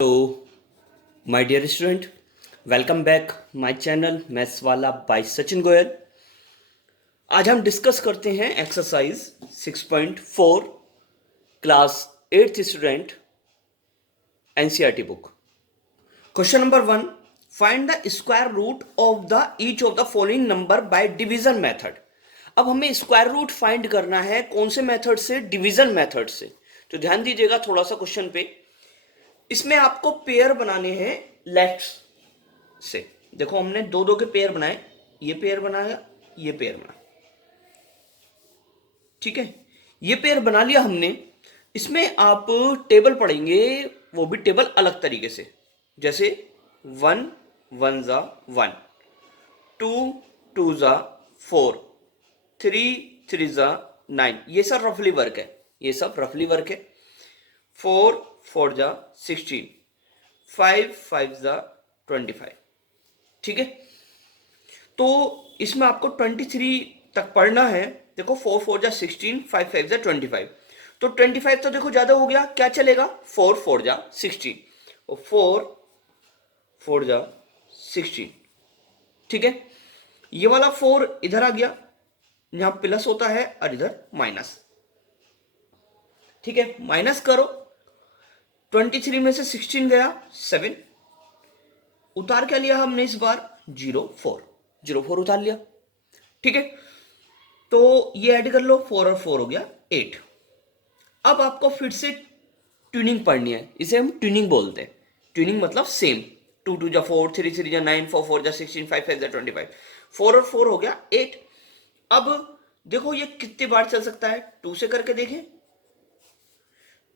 Hello my dear student, welcome back my channel maths वाला by Sachin Goyal. आज हम discuss करते हैं exercise 6.4 class 8th student NCERT book. Question number 1, find the square root of the each of the following number by division method. अब हमें square root find करना है कौन से मेथड से? डिवीजन मेथड से। तो ध्यान दीजिएगा थोड़ा सा क्वेश्चन पे। इसमें आपको पेयर बनाने हैं लेफ्ट से। देखो हमने दो दो के पेयर बनाए, ये पेयर बनाया, ये पेयर बना, ठीक है, ये पेयर बना लिया हमने। इसमें आप टेबल पढ़ेंगे, वो भी टेबल अलग तरीके से, जैसे 1 1 जा 1, 2 2 जा 4, 3 3 जा 9। ये सब रफली वर्क है, ये सब रफली वर्क है। 4 4 जा 16, 5 5 जा 25, ठीक है। तो इसमें आपको 23 तक पढ़ना है। देखो 4 4 जा 16, 5 5 जा 25। तो 25 तो देखो ज्यादा हो गया, क्या चलेगा? 4 4 जा 16 और 4 4 जा 16, ठीक है। ये वाला 4 इधर आ गया, यहां प्लस होता है और इधर माइनस, ठीक है। माइनस करो, 23 में से 16 गया 7, उतार क्या लिया हमने इस बार? 0 4, 0 4 उतार लिया, ठीक है। तो ये ऐड कर लो, 4 और 4 हो गया 8। अब आपको फिर से ट्यूनिंग पढ़नी है, इसे हम ट्यूनिंग बोलते हैं। ट्यूनिंग मतलब सेम, 2 2 जा 4, 3 3 जा 9, 4 4 जा 16, 5 5 जा 25। 4 और 4 हो गया 8। अब देखो ये कितने बार चल सकता है, 2 से करके देखें।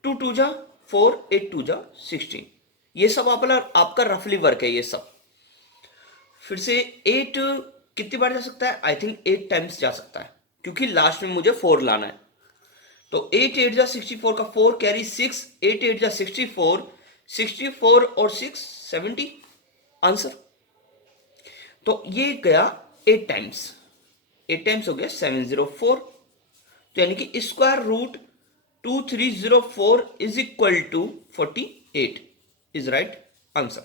2 2 जा 4, 8 2 जा 16। ये सब आपका रफली वर्क है ये सब। फिर से 8 कितनी बार जा सकता है? आई थिंक 8 टाइम्स जा सकता है, क्योंकि लास्ट में मुझे 4 लाना है। तो 8 8 जा 64 का 4 कैरी 6, 8 8 जा 64, 64 और 6 70 आंसर। तो ये गया 8 टाइम्स, 8 टाइम्स हो गया 704। तो यानी कि square root 2304 is equal to 48 is right answer.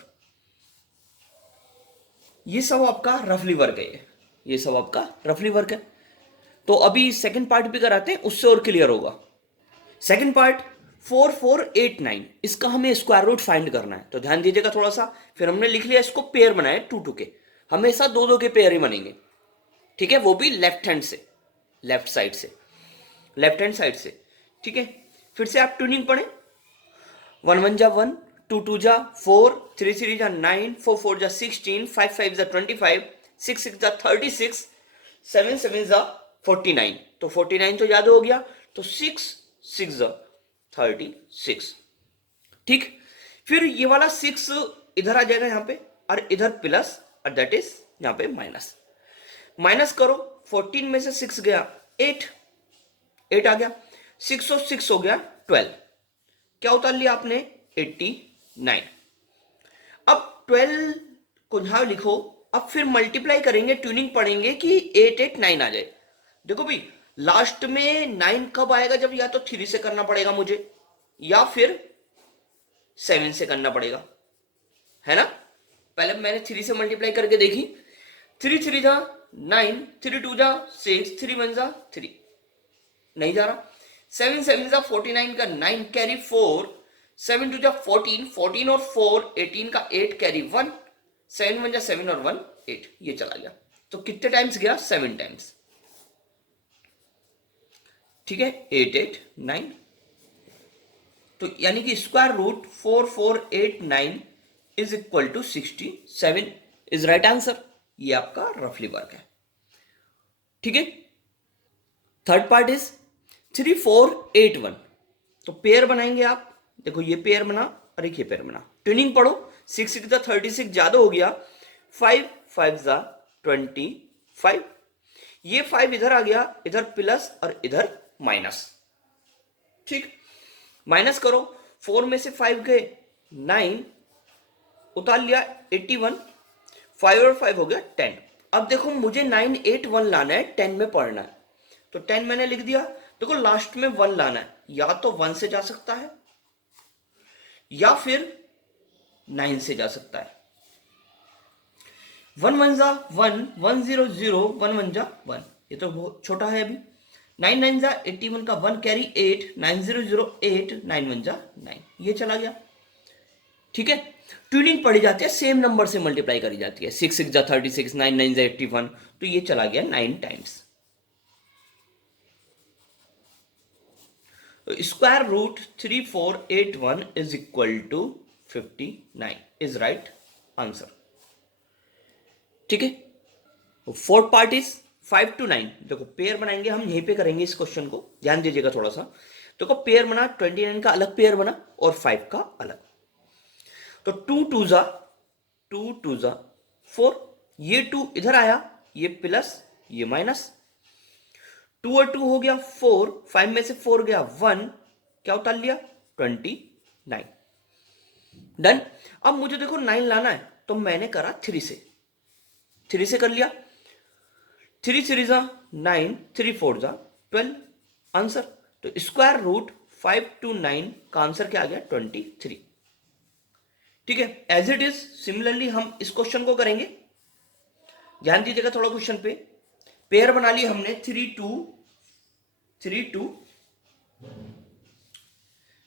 ये सब आपका रफली वर्क है, ये सब आपका रफली वर्क है। तो अभी सेकंड पार्ट भी कराते हैं, उससे और क्लियर होगा। सेकंड पार्ट 4489, इसका हमें स्क्वायर रूट फाइंड करना है। तो ध्यान दीजिएगा थोड़ा सा। फिर हमने लिख लिया इसको पेयर बनाए 2 2 के, हमेशा 2 2 के पेयर ही बनेंगे, ठीक है। वो भी लेफ्ट हैंड से, लेफ्ट साइड से, लेफ्ट हैंड साइड से, ठीक है। फिर से आप ट्यूनिंग पढ़े, 1 1 जा 1, 2 2 जा 4, 3 3 जा 9, 4 4 जा 16, 5 5 जा 25, 6 6 जा 36, 7 7 जा 49। तो 49 तो याद हो गया, तो 6 6 जा 36, ठीक। फिर ये वाला 6 इधर आ जाएगा यहाँ पे, और इधर प्लस, और दैट इज यहाँ पे माइनस। माइनस करो, 14 में से 6 गया 8, 8 आ गया, 6 और 6 हो गया 12। क्या उतार लिया आपने? 89। अब 12 को यहां लिखो। अब फिर मल्टीप्लाई करेंगे, ट्यूनिंग पढ़ेंगे कि 8 8 9 आ जाए। देखो भाई, लास्ट में 9 कब आएगा? जब या तो 3 से करना पड़ेगा मुझे, या फिर 7 से करना पड़ेगा, है ना। पहले मैंने 3 से मल्टीप्लाई करके देखी, 3 3 जा 9, 3 2 जा 6, 3 1 जा 3, नहीं जा रहा। 7 7 जा 49 का 9 कैरी 4, 7 2 जा 14, 14 और 4 18 का 8 कैरी 1, 7 1 जा 7 और 1 8, ये चला गया। तो कितने टाइम्स गया? 7 टाइम्स, ठीक है। 8 8 9। तो यानी कि square root 4489 is equal to 67 is right answer. ये आपका रफली वर्क है, ठीक है। Third part is 3481। तो पेयर बनाएंगे आप। देखो ये पेयर बना और एक ये पेयर बना। ट्यूनिंग पढ़ो, 6 6 जा 36 ज्यादा हो गया, 5 5 जा 25। ये 5 इधर आ गया, इधर प्लस और इधर माइनस, ठीक। माइनस करो, 4 में से 5 गए 9, उतार लिया 81, 5 और 5 हो गया 10। अब देखो मुझे 9 8 1 लाना है, 10 में पढ़ना है। तो 10 मैंने लिख दिया। देखो लास्ट में 1 लाना है, या तो 1 से जा सकता है, या फिर 9 से जा सकता है। 1 1 जा 1, 1 0 0, 1 1 जा 1, ये तो बहुत छोटा है अभी। 9 9 जा 81 का 1 कैरी 8, 9 0 0 8, 9 1 जा 9, ये चला गया। ठीक है, ट्यूनिंग पड़ी जाती है, सेम नंबर से मल्टीप्लाई करी जाती है। 6 6 जा 36, 9 9 जा 81, तो ये चला गया 9 times. Square root 3481 is equal to 59 is right answer. ठीक है, फोर्थ पार्ट इज 5 to 9। देखो पेयर बनाएंगे हम, यहीं पे करेंगे इस क्वेश्चन को, ध्यान दीजिएगा थोड़ा सा। देखो पेयर बना, 29 का अलग पेयर बना और 5 का अलग। तो 2 2 जा 4, ये 2 इधर आया, ये प्लस ये माइनस, 2 और 2 हो गया 4, 5 में से 4 गया 1, क्या उतार लिया 29। डन। अब मुझे देखो 9 लाना है, तो मैंने करा 3 से कर लिया। 3 3 जा 9, 3 4 जा 12 आंसर। तो स्क्वायर रूट 5 to 9 का आंसर क्या आ गया 23। ठीक है, एज इट इज सिमिलरली हम इस क्वेश्चन को करेंगे, ध्यान दीजिएगा थोड़ा क्वेश्चन पे। पेयर बना लिया हमने 3 2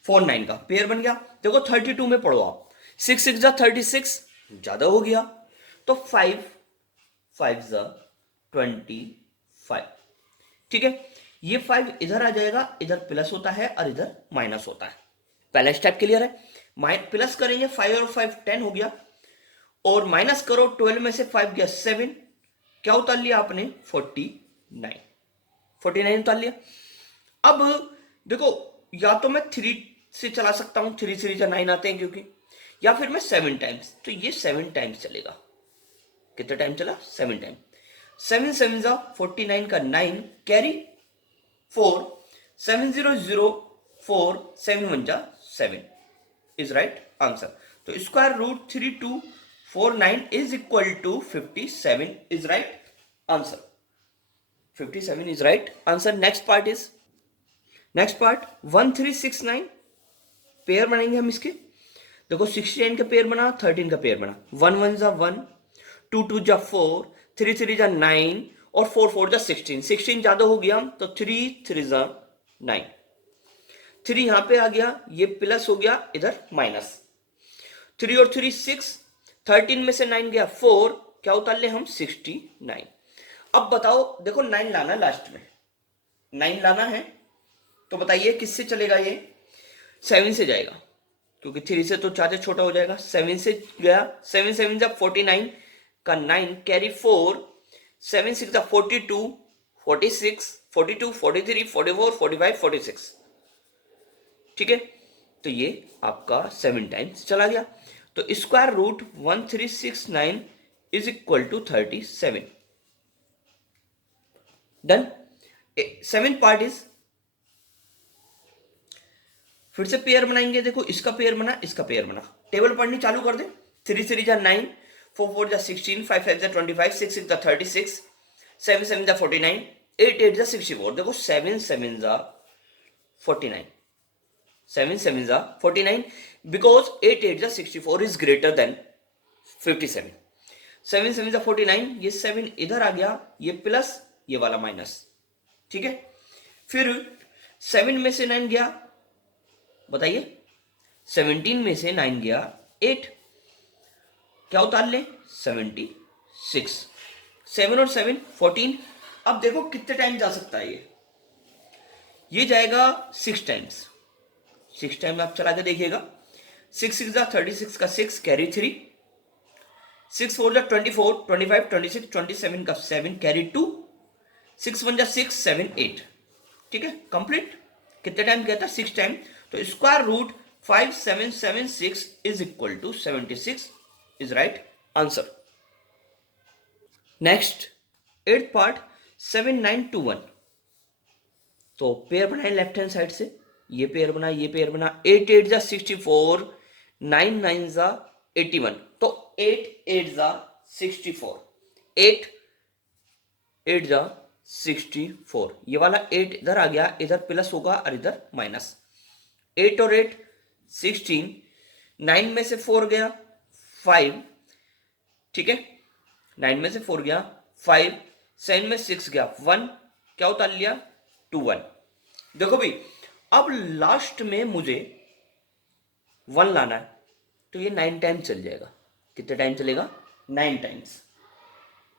4 9 का पेयर बन गया। देखो 32 में पढ़ो आप, 6 6 जा 36, ज्यादा हो गया, तो 5 5 जा 25। ठीक है, ये 5 इधर आ जाएगा, इधर प्लस होता है और इधर माइनस होता है। पहला स्टेप क्लियर है। प्लस करेंगे 5 और 5 10 हो गया, और माइनस करो 12 में से 5 गया 7, क्या उतार लिया आपने 49 उतार लिया। अब देखो या तो मैं 3 से चला सकता हूं, 3 3 9 आते हैं क्योंकि, या फिर मैं 7 टाइम्स, तो ये 7 टाइम्स चलेगा। कितने टाइम चला 7 टाइम। 7 7 जा 49 का 9 कैरी 4, 7 0 0 4, 7 1 जा 7 इज राइट आंसर। तो square root 3249 is equal to 57 is right answer. 57 is right answer. Next part 1369 pair बनाएंगे हम इसके। देखो 69 का पेयर बना, 13 का पेयर बना, 1 1 जा 1, 2 2 जा 4, 3 3 जा 9 और 4 4 जा 16। 16 ज्यादा हो गया, तो 3 3 जा 9, 3 यहां पे आ गया, ये प्लस हो गया, इधर माइनस, 3 और 3 6, 13 में से 9 गया 4, क्या उतार ले हम 69। अब बताओ, देखो 9 लाना लास्ट में, 9 लाना है, तो बताइए किससे चलेगा ये, 7 से जाएगा, क्योंकि 3 से तो चार्जर छोटा हो जाएगा। 7 से गया, 7 7 जा 49 का 9 कैरी 4, 7 6 जा 42, 46 42 43 44 45 46। ठीक है, तो ये आपका 7 टाइम्स चला गया। तो square root 1369 is equal to 37। Done. 7 part is, फिर से पेयर बनाएंगे। देखो इसका पेयर बना, इसका पेयर बना, टेबल पढ़नी चालू कर दे। 3 3 जा 9, 4 4 जा 16, 5 5 जा 25, 6 6 जा 36, 7 7 जा 49, 8 8 जा 64। देखो 7 7 जा 49, 7 7 जा 49, बिकॉज 8 8 जा 64 इज ग्रेटर देन 57। 7 7 जा 49, ये 7 इधर आ गया, ये प्लस ये वाला माइनस। ठीक है, फिर 7 में से 9 गया, बताइए 17 में से 9 गया 8, क्या उतार ले 76। 7 और 7 14। अब देखो कितने टाइम जा सकता है ये जाएगा 6 टाइम्स। 6 टाइम आप चला के देखिएगा। 6 6 जा 36 का 6 कैरी 3, 6 4 जा 24, 25 26 27 का 7 कैरी 2, 6 1 जा 6 7 8। ठीक है, कंप्लीट। कितने टाइम गया था 6 टाइम। तो square root 5776 is equal to 76 is right answer. Next 8th part 7921। तो पेयर बनाए लेफ्ट हैंड साइड से, ये पेयर बना, ये पेयर बना। 8 8 जा 64, 9 9 जा 81। तो 8 8 जा 64, 8 8 जा 64, ये वाला 8 इधर आ गया, इधर प्लस होगा और इधर माइनस। 8 और 8 16, 9 में से 4 गया, 5, ठीक है, 9 में से 4 गया 5, 7 में 6 गया 1, क्या उतार लिया 2 1। देखो भाई, अब लास्ट में मुझे 1 लाना है, तो ये 9 टाइम चल जाएगा। कितने टाइम चलेगा? 9 टाइम्स।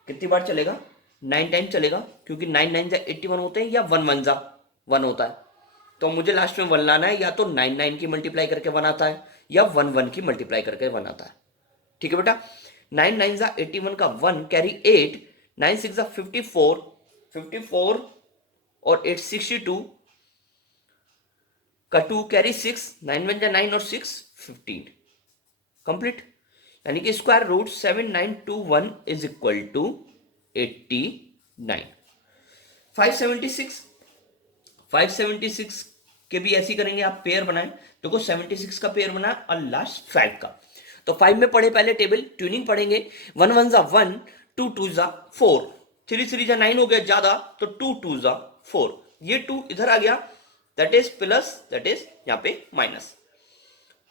कितनी बार चलेगा? 9 टाइम चलेगा, क्योंकि 9 9 जा 81 होते हैं, या 1 1 जा 1 होता है। तो मुझे लास्ट में 1 लाना है, या तो 9 9 की मल्टीप्लाई करके 1 आता है, या 1 1 की मल्टीप्लाई करके 1 आता है। ठीक है बेटा, 9 9 जा 81 का 1 कैरी 8, 9 6 जा 54, 54 और 8 62 का 2 कैरी 6, 9 1 जा 9 और 6 15, कंप्लीट। यानी कि square root 7921 is equal to 89। 576, 576 के भी ऐसी करेंगे, आप पेयर बनाएं। देखो 76 का पेयर बना और लास्ट 5 का। तो 5 में पढ़े पहले टेबल, ट्यूनिंग पढ़ेंगे। 1 1 जा 1, 2 2 जा 4, 3 3 जा 9 हो गया ज्यादा, तो 2 2 जा 4, ये 2 इधर आ गया, that is plus, that is यहां पे माइनस।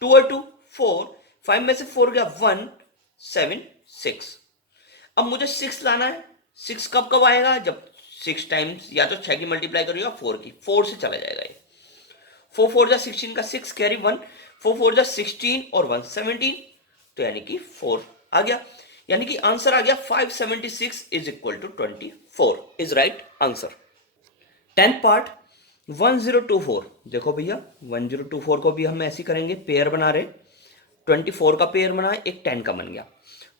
2 और 2 4, 5 में से 4 गया 1 7 6। अब मुझे 6 लाना है। 6 कब कब आएगा? जब 6 टाइम्स या तो 6 की मल्टीप्लाई करो या 4 की, 4 से चला जाएगा ये। 4 4 जा 16 का 6 कैरी 1, 4 4 जा 16 और 1 17, तो यानी कि 4 आ गया। यानी कि आंसर आ गया 576 is equal to 24 is right answer. 10th part 1024। देखो भैया 1024 को भी हम ऐसे करेंगे, पेयर बना रहे। 24 का पेयर बना, एक 10 का बन गया,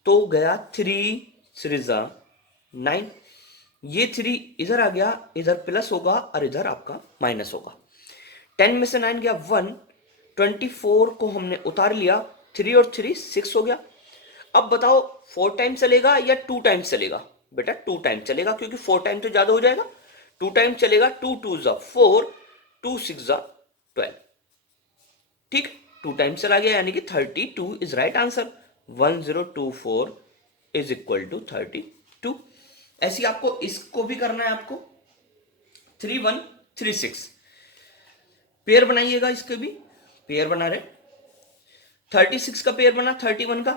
तो गया 3 3 9, ये 3 इधर आ गया, इधर प्लस होगा और इधर आपका माइनस होगा। 10 में से 9 गया 1, 24 को हमने उतार लिया, 3 और 3 6 हो गया। अब बताओ 4 टाइम चलेगा या 2 टाइम चलेगा? बेटा 2 टाइम चलेगा, क्योंकि 4 टाइम तो ज्यादा हो जाएगा। 2 टाइम चलेगा, 2 2 जा 4, 2 6 जा 12, ठीक, 2 टाइम चला गया, यानी कि 32 is right answer. 1024 is equal to 32। ऐसी आपको इसको भी करना है, आपको 3136 पेयर बनाइएगा, इसके भी पेयर बना रहे। 36 का पेयर बना, 31 का,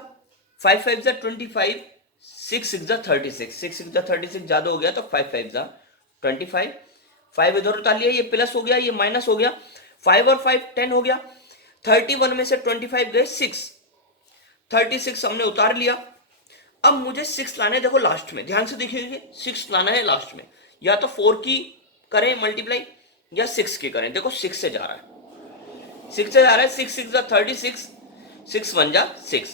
5 5 जा 25, 6 6 जा 36, 6 6 जा 36 ज्यादा हो गया, तो 5 5 जा 25, 5 इधर उतार लिया, ये प्लस हो गया, ये माइनस हो गया, 5 और 5 10 हो गया। 31 में से 25 गए 6, 36 हमने उतार लिया। अब मुझे 6 लाना है, देखो लास्ट में ध्यान से देखिए, 6 लाना है लास्ट में, या तो 4 की करें मल्टीप्लाई या 6 की करें। देखो 6 से जा रहा है, 6 से जा रहा है, 6 6 जा 36, 6 1 जा 6,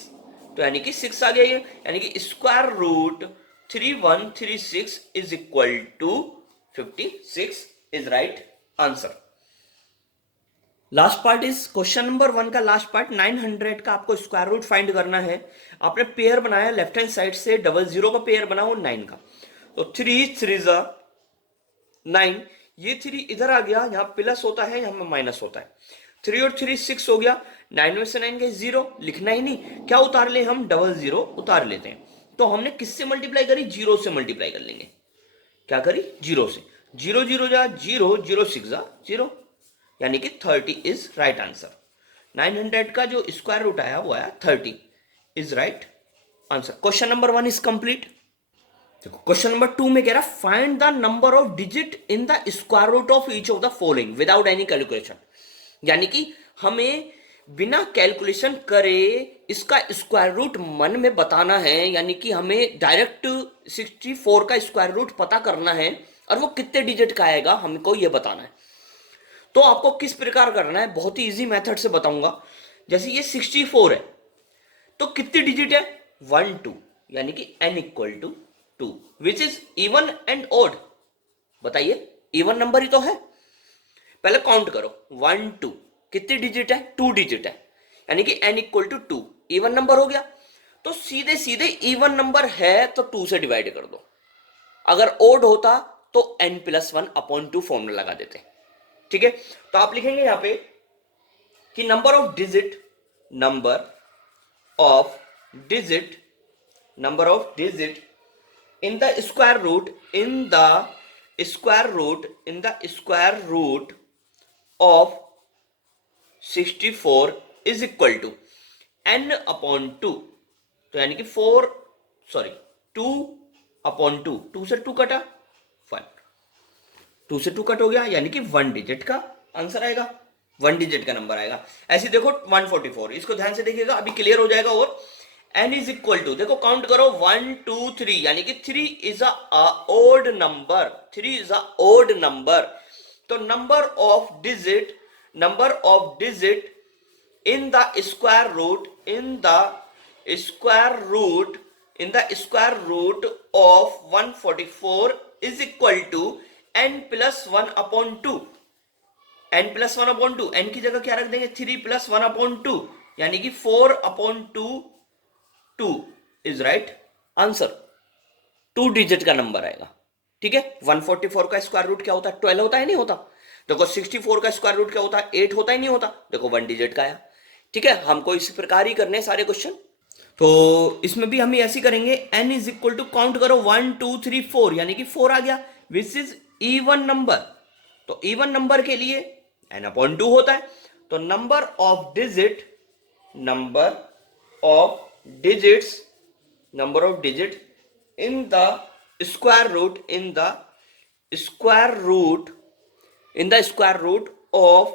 तो यानी कि 6 आ गया ये, यानी कि square root 3136 is equal to 56 is right answer. Last part is question number 1 का लास्ट पार्ट। 900 का आपको स्क्वायर रूट फाइंड करना है। आपने पेयर बनाया लेफ्ट हैंड साइड से, 00 का पेयर बनाओ 9 का, तो 3 3 जा 9, ये 3 इधर आ गया, यहां प्लस होता है, यहां माइनस होता है। 3 और 3 6 हो गया, 9 में से 9 गए 0, लिखना ही नहीं, क्या उतार ले हम, 00 उतार लेते हैं। तो हमने किससे मल्टीप्लाई करी? 0 से मल्टीप्लाई कर लेंगे। क्या करी? 0 से। 0 0 जा 0, 0 6 जा 0, यानी कि 30 इज राइट आंसर। 900 का जो स्क्वायर रूट आया वो आया 30 is right answer. Question number 1 is complete. देखो क्वेश्चन नंबर 2 में कह रहा find the number of digit in the square root of each of the following without any calculation. यानी कि हमें बिना कैलकुलेशन करे इसका स्क्वायर रूट मन में बताना है, यानी कि हमें डायरेक्ट 64 का स्क्वायर रूट पता करना है, और वो कितने डिजिट का आएगा हमको ये बताना है। तो आपको किस प्रकार करना है, बहुत ही इजी मेथड से बताऊंगा। जैसे ये 64 है, तो कितनी डिजिट है? 1 2, यानी कि n equal to 2, which is even and odd. बताइए, इवन नंबर ही तो है। पहले काउंट करो, 1 2 कितनी डिजिट है? 2 डिजिट है, यानी कि n equal to 2 even number हो गया। तो सीधे सीधे इवन नंबर है तो 2 से डिवाइड कर दो। अगर ऑड होता तो n प्लस 1 अपॉन 2 फॉर्मूला लगा देते। ठीक है, तो आप लिखेंगे यहां पे कि number of digit, number of digit, number of digit in the square root, in the square root, in the square root of 64 is equal to n upon 2, तो यानी कि 2/2, 2 से 2 कटा 1, 2 से 2 कट हो गया, यानी कि 1 डिजिट का आंसर आएगा, 1 डिजिट का नंबर आएगा। ऐसे देखो 144, इसको ध्यान से देखिएगा, अभी क्लियर हो जाएगा। और n इज इक्वल टू, देखो काउंट करो 1 2 3, यानी कि 3 is a odd number, 3 is a odd number. तो number of digit in the square root of 144 is equal to n plus 1 upon 2, n plus 1 upon 2, n की जगह क्या रख देंगे 3 plus 1 upon 2, यानी कि 4 upon 2, 2 is right answer. 2 digit का number आएगा, ठीक है। 144 का स्क्वायर रूट क्या होता है, 12 होता है, नहीं होता। देखो 64 का स्क्वायर रूट क्या होता है, 8 होता है, नहीं होता। देखो 1 डिजिट का आया, ठीक है। हमको इसी प्रकार ही करने सारे क्वेश्चन, तो इसमें भी हम ऐसे करेंगे। n is equal to, count करो 1 2 3 4, यानी कि 4 आ गया, विच इज इवन नंबर। तो इवन नंबर के लिए n अपॉन 2 होता है। तो number of digit in the square root of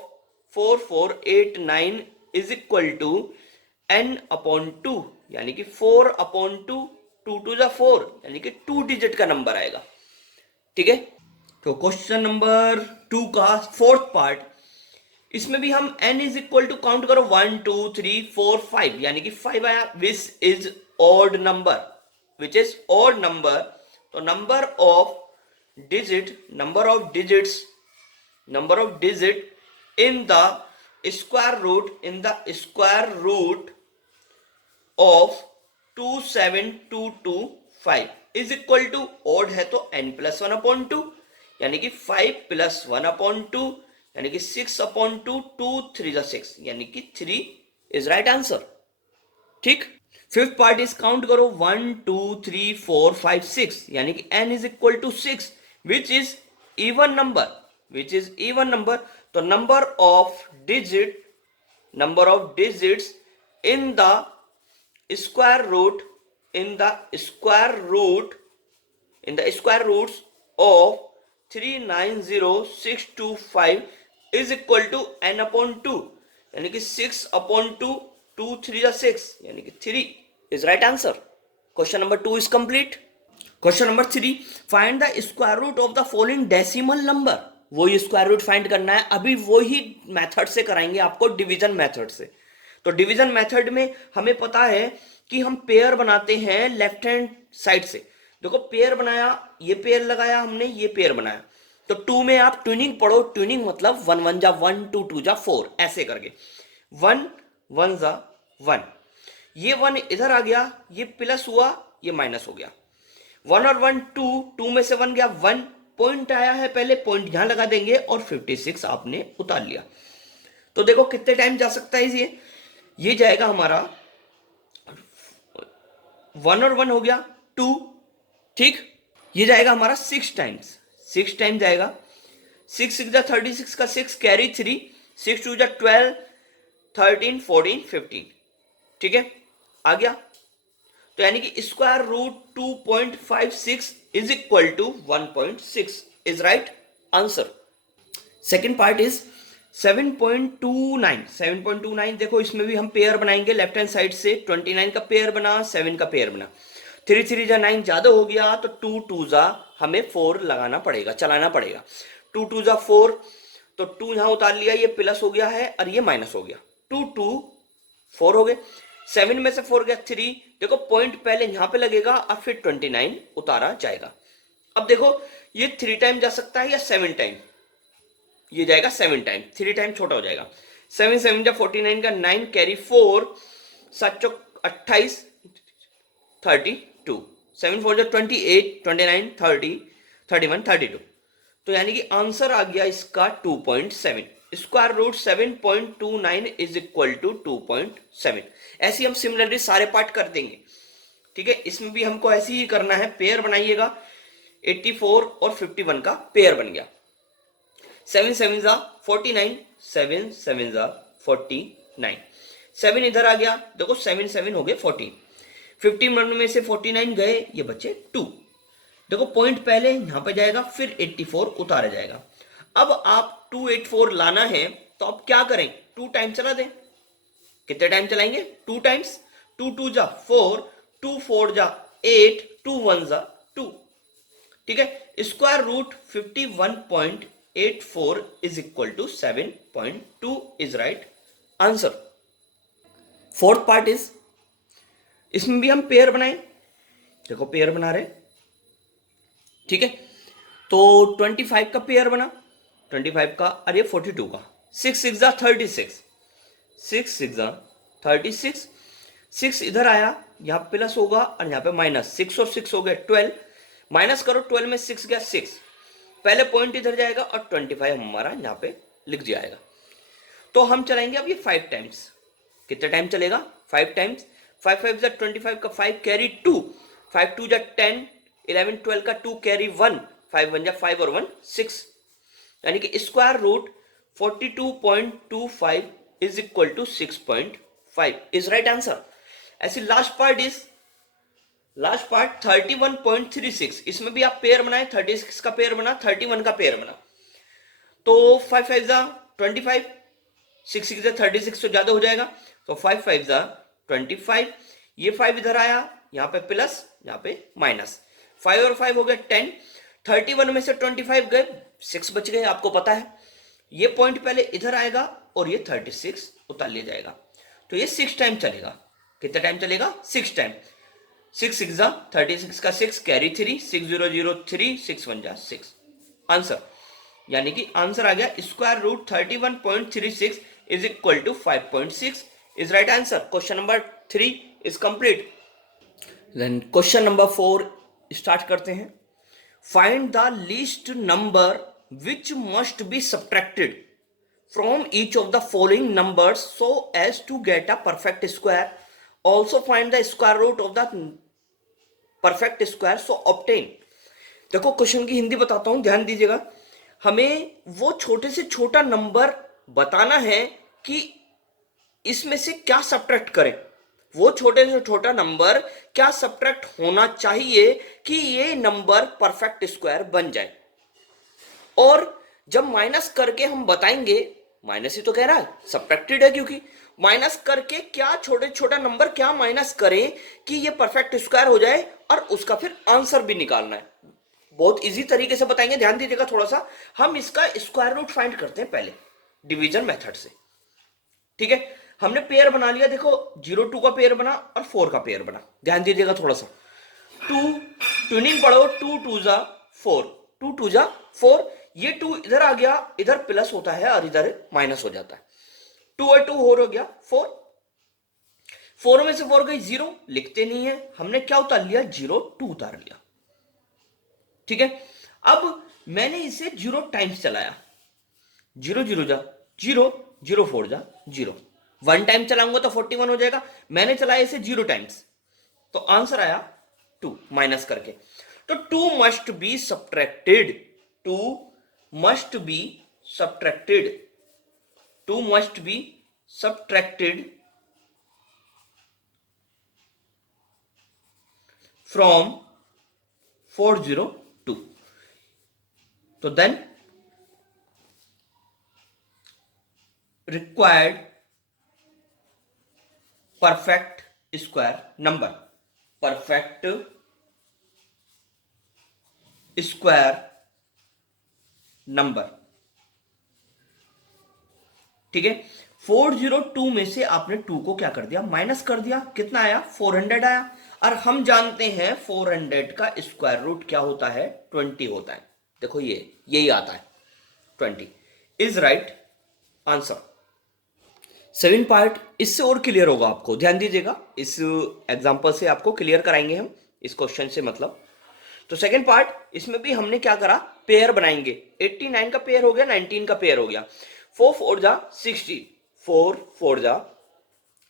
4489 is equal to n upon 2, यानी कि 4 upon 2, 2 to the 4, यानी कि 2 डिजिट का नंबर आएगा, ठीक है। तो क्वेश्चन नंबर 2 का फोर्थ पार्ट, इसमें भी हम n is equal to, count करो 1 2 3 4 5, यानी कि 5 आया, विच इज ऑड नंबर। तो number of digit in the square root of 27225 is equal to, odd है तो n plus 1 upon 2, यानी कि 5 plus 1 upon 2, यानी कि 6 upon 2, 2 3 6, यानी कि 3 is right answer, ठीक। फिफ्थ पार्ट इज, काउंट करो 1 2 3 4 5 6, यानी कि n is equal to 6, which is even number. तो number of digits in the square roots of 390625 is equal to n upon 2, यानी कि 6 अपॉन 2, 2 3 6, यानी कि 3 is right answer. Question number 2 is complete. Question number 3, find the square root of the following decimal number. वही square root find करना है, अभी वही method से कराएंगे आपको, डिवीजन मेथड से। तो डिवीजन मेथड में हमें पता है कि हम पेयर बनाते हैं लेफ्ट हैंड साइड से। देखो पेयर बनाया, ये पेयर लगाया हमने, ये पेयर बनाया। तो 2 में आप ट्यूनिंग पढ़ो, ट्यूनिंग मतलब 1 1 जा 1, 2 2 जा 4, ऐसे करके 1 1 जा 1, ये 1 इधर आ गया, ये प्लस हुआ, ये माइनस हो गया। 1 और 1 2, 2 में से 1 गया 1, पॉइंट आया है, पहले पॉइंट यहां लगा देंगे और 56 आपने उतार लिया। तो देखो कितने टाइम जा सकता है ये जाएगा हमारा 1 और 1 हो गया 2, ठीक। ये जाएगा हमारा 6 टाइम्स जाएगा। 6 6 जा 36 का 6 कैरी 3, 6 2 जा 12, 13 14 15, ठीक है, आ गया। तो यानी कि square root 2.56 is equal to 1.6 is right answer. Second part is 7.29। देखो इसमें भी हम पेयर बनाएंगे लेफ्ट हैंड साइड से। 29 का पेयर बना, 7 का पेयर बना, 3 3 जा 9 ज्यादा हो गया, तो 2 2 जा हमें 4 लगाना पड़ेगा, चलाना पड़ेगा। 2 2 जा 4, तो 2 यहां उतार लिया, ये प्लस हो गया है और ये माइनस हो गया, 2 2 4 हो गए। 7 में से 4 गया 3, देखो पॉइंट पहले यहां पे लगेगा और फिर 29 उतारा जाएगा। अब देखो ये 3 टाइम जा सकता है या 7 टाइम, ये जाएगा 7 टाइम, 3 टाइम छोटा हो जाएगा। 7 7 जा 49 का 9 कैरी 4, 7 चौक 28 32, 7 4 जा 28, 29 30 31 32। तो यानी कि आंसर आ गया इसका 2.7। Square root 7.29 is equal to 2.7। ऐसे हम सिमिलरली सारे पार्ट कर देंगे, ठीक है। इसमें भी हमको ऐसे ही करना है, पेयर बनाइएगा। 84 और 51 का पेयर बन गया। 7 7 जा 49, 7 7 जा 49, 7 इधर आ गया, देखो 7 7 हो गए 14। 51 में से 49 गए, ये बचे 2। देखो पॉइंट पहले यहां पे जाएगा, फिर 84 उतारा जाएगा। अब आप 284 लाना है तो आप क्या करें, 2 टाइम चला दें। कितने टाइम चलाएंगे, 2 टाइम्स। 2 2 जा 4, 2 4 जा 8, 2 1 जा 2। ठीक है, square root 51.84 is equal to 7.2 is right answer. Fourth part is, इसमें भी हम पेयर बनाएं। देखो पेयर बना रहे, ठीक है। तो 25 का पेयर बना, 25 का, अरे 42 का, 6 6 जा 36, 6 6 जा 36, 6 इधर आया, यहां प्लस होगा और यहां पे माइनस, 6 और 6 हो गए 12, माइनस करो, 12 में 6 गया 6, पहले पॉइंट इधर जाएगा और 25 हमारा यहां पे लिख जाएगा। तो हम चलाएंगे अब ये 5 टाइम्स। कितने टाइम चलेगा, 5 टाइम्स। 5 5 जा 25 का 5 कैरी 2, 5 2 जा 10, 11 12 का 2 कैरी 1, 5 1 जा 5 और 1 6, यानी कि square root 42.25 is equal to 6.5 is right answer. ऐसी last part is, last part 31.36, इसमें भी आप पेयर बनाए, 36 का पेयर बना, 31 का पेयर बना। तो 5 5 जा 25, 6 6 जा 36 तो ज्यादा हो जाएगा, तो 5 5 जा 25, ये 5 इधर आया, यहां पे प्लस, यहां पे माइनस, 5 और 5 हो गया 10, 31 में से 25 गए, 6 बच गए, आपको पता है। ये पॉइंट पहले इधर आएगा और ये 36 उतार लिया जाएगा। तो ये 6 टाइम चलेगा। कितना टाइम चलेगा, 6 टाइम। 6 6 जा 36 का 6 कैरी 3, 6 0 0 3, 6 1 जा 6 आंसर। यानी कि आंसर आ गया square root 31.36 is equal to 5.6 is right answer. Question number 3 is complete. Then question number 4 start करते हैं। Find the least number which must be subtracted from each of the following numbers so as to get a perfect square. Also find the square root of the perfect square so obtain. देखो question की हिंदी बताता हूं, ध्यान दीजिएगा। हमें वो छोटे से छोटा नंबर बताना है कि इसमें से क्या सब्ट्रैक्ट करें, वो छोटे से छोटा नंबर क्या सब्ट्रैक्ट होना चाहिए कि ये नंबर परफेक्ट स्क्वायर बन जाए। और जब माइनस करके हम बताएंगे, माइनस ही तो कह रहा है, सब्ट्रैक्टेड है, क्योंकि माइनस करके क्या छोटे छोटा नंबर क्या माइनस करें कि ये परफेक्ट स्क्वायर हो जाए और उसका फिर आंसर भी निकालना है। बहुत इजी तरीके से बताएंगे, ध्यान दीजिएगा थोड़ा सा। हम इसका स्क्वायर रूट फाइंड करते हैं पहले डिवीजन मेथड से, ठीक है। हमने पेयर बना लिया, देखो 0 2 का पेयर बना और 4 का पेयर बना, ध्यान दीजिएगा थोड़ा सा। 2 ट्यूनिंग पढ़ो, 2 2 जा 4, 2 2 जा 4, ये 2 इधर आ गया, इधर प्लस होता है और इधर माइनस हो जाता है। 2 और 2 हो गया 4, 4 में से 4 गई 0, लिखते नहीं है, हमने क्या उतार लिया, 0 2 उतार लिया, ठीक है। अब मैंने इसे 0 टाइम्स चलाया, 0 0 जा 0, 0 4 जा 0, 1 टाइम चलाऊंगा तो 41 हो जाएगा। मैंने चलाया इसे 0 टाइम्स, तो आंसर आया 2 माइनस करके। तो 2 must be subtracted, 2 must be subtracted, 2 must be subtracted from 402। तो then required perfect square number, perfect square number, ठीक है। 402 में से आपने 2 को क्या कर दिया, माइनस कर दिया, कितना आया, 400 आया। और हम जानते हैं 400 का स्क्वायर रूट क्या होता है, 20 होता है। देखो ये यही आता है 20 इज राइट आंसर। 7 पार्ट इससे और क्लियर होगा आपको, ध्यान दीजिएगा, इस एग्जांपल से आपको क्लियर कराएंगे हम इस क्वेश्चन से मतलब। तो सेकंड पार्ट, इसमें भी हमने क्या करा, पेयर बनाएंगे। 89 का पेयर हो गया, 19 का पेयर हो गया, 4 4 जा 16, 4 4 जा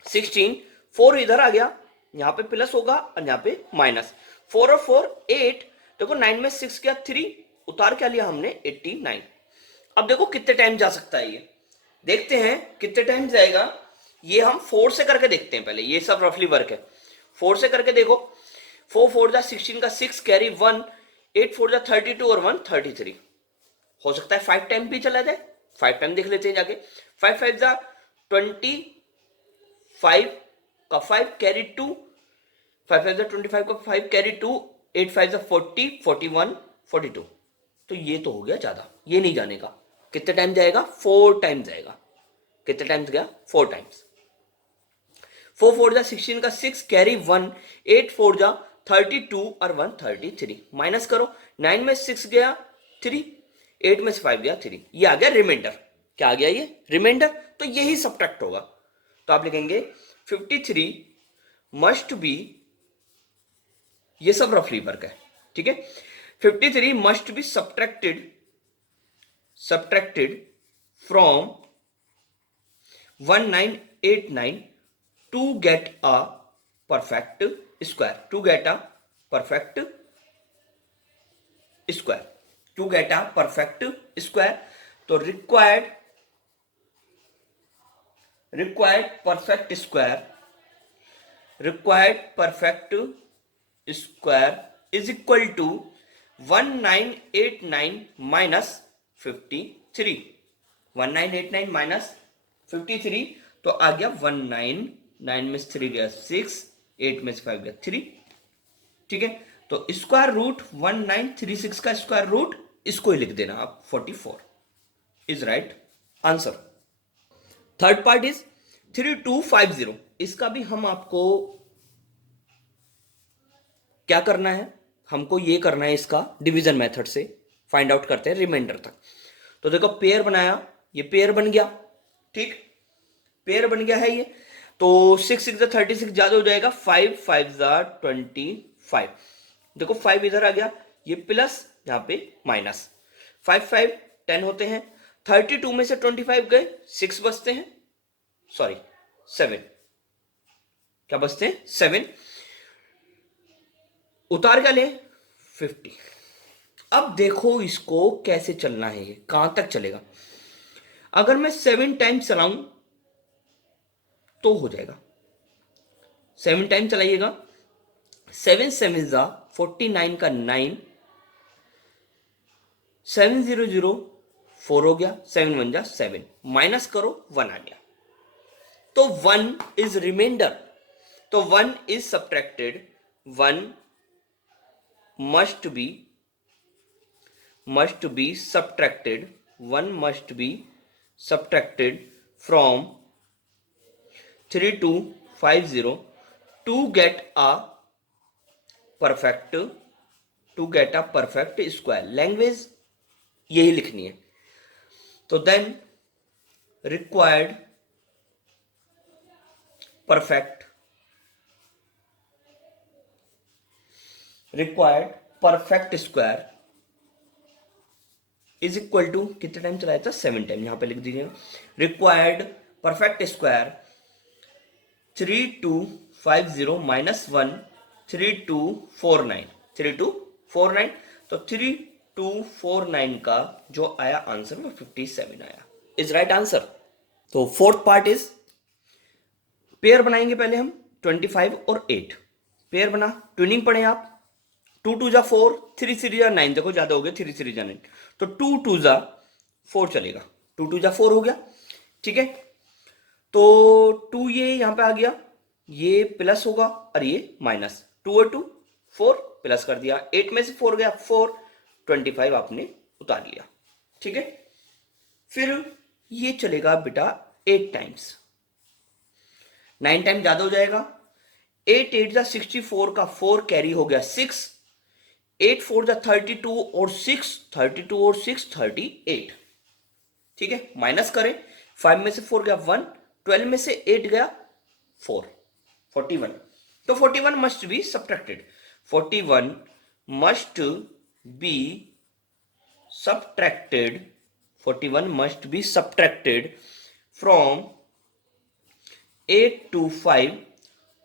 16, 4 इधर आ गया, यहां पे प्लस होगा और यहां पे माइनस, 4 और 4 8, देखो 9 में 6 गया 3, उतार क्या लिया हमने 89। अब देखो कितने टाइम जा सकता है ये, देखते हैं कितने टाइम जाएगा। ये हम 4 से करके देखते हैं पहले, ये सब रफली वर्क है। 4 से करके देखो, 4 4 जा 16 का 6 कैरी 1, 8 4 जा 32 और 1 33। हो सकता है 5 टाइम भी चला जाए, 5 टाइम देख लेते हैं जाके। 5 5 जा 25 का 5 कैरी 2, 5 5 जा 25 का 5 कैरी 2, 8 5 जा 40, 41 42। तो ये तो हो गया ज्यादा, ये नहीं जाने का। कितने टाइम जाएगा? 4 टाइम जाएगा। कितने टाइम्स गया? 4 टाइम्स। 4 4 जा 16 का 6 कैरी 1, 8 4 जा 32 और 1 33। माइनस करो, 9 में 6 गया 3, 8 में से 5 गया 3। ये आ गया रिमाइंडर। क्या आ गया? ये रिमाइंडर। तो यही सब्ट्रैक्ट होगा। तो आप लिखेंगे 53 मस्ट बी, ये सब रफली वर्क है, ठीक है। 53 must be subtracted from 1989 to get a perfect square, to get a perfect square, to get a perfect square। तो required perfect square is equal to 1989 minus 53। 1989 minus 53, तो आ गया 19, 9 में से 3 गया 6, 8 में से 5 गया 3, ठीक है। तो स्क्वायर रूट 1936 का स्क्वायर रूट इसको ही लिख देना आप, 44 is right answer. Third part is 3250। इसका भी हम आपको क्या करना है, हमको ये करना है, इसका डिवीजन मेथड से फाइंड आउट करते हैं रिमाइंडर तक। तो देखो पेयर बनाया, ये पेयर बन गया, ठीक, पेयर बन गया है ये। तो 6 6 36 ज्यादा हो जाएगा, 5 5 25। देखो 5 इधर आ गया, ये प्लस यहां पे माइनस, 5 5 10 होते हैं। 32 में से 25 गए, 6 बचते हैं, सॉरी 7, क्या बचते हैं? 7। उतार क्या ले? 50। अब देखो इसको कैसे चलना है, ये कहां तक चलेगा। अगर मैं 7 टाइम चलाऊं तो हो जाएगा, 7 टाइम चलाइएगा। 7 7 जा 49 का 9, 7 0 0 4 हो गया, 7 1 जा 7, माइनस करो 1 आ गया। तो 1 इज रिमाइंडर, तो 1 is subtracted, 1 must be subtracted, 1 must be subtracted from 3250 to get a perfect square। Language यही लिखनी है। तो then required perfect square is equal to, कितने टाइम चलाया था? 7 टाइम, यहां पे लिख दीजिएगा। Required perfect square 3250 minus 1, 3249, 3249। तो 3249 का जो आया आंसर वो 57 आया, इज राइट आंसर। तो फोर्थ पार्ट इज पेयर बनाएंगे पहले हम, 25 और 8 पेयर बना, ट्विनिंग पढ़े आप। 2 2 जा 4, 3 3 जा 9, देखो ज्यादा हो गया, 3 3 जा 9, तो 2 2 जा 4 चलेगा, 2 2 जा 4 हो गया, ठीक है। तो 2 ये यहां पे आ गया, ये प्लस होगा और ये माइनस, 2 और 2 4, प्लस कर दिया, 8 में से 4 गया 4, 25 आपने उतार लिया, ठीक है। फिर ये चलेगा बेटा 8 टाइम्स, 9 टाइम ज्यादा हो जाएगा। 8 8 जा 64 का 4 कैरी हो गया 6, 8 4 जा 32 और 6, 32 और 6 38, ठीक है। माइनस करें, 5 में से 4 गया 1, 12 में से 8 गया 4, 41। तो 41 must be subtracted, 41 must be subtracted, 41 must be subtracted from 8 to 5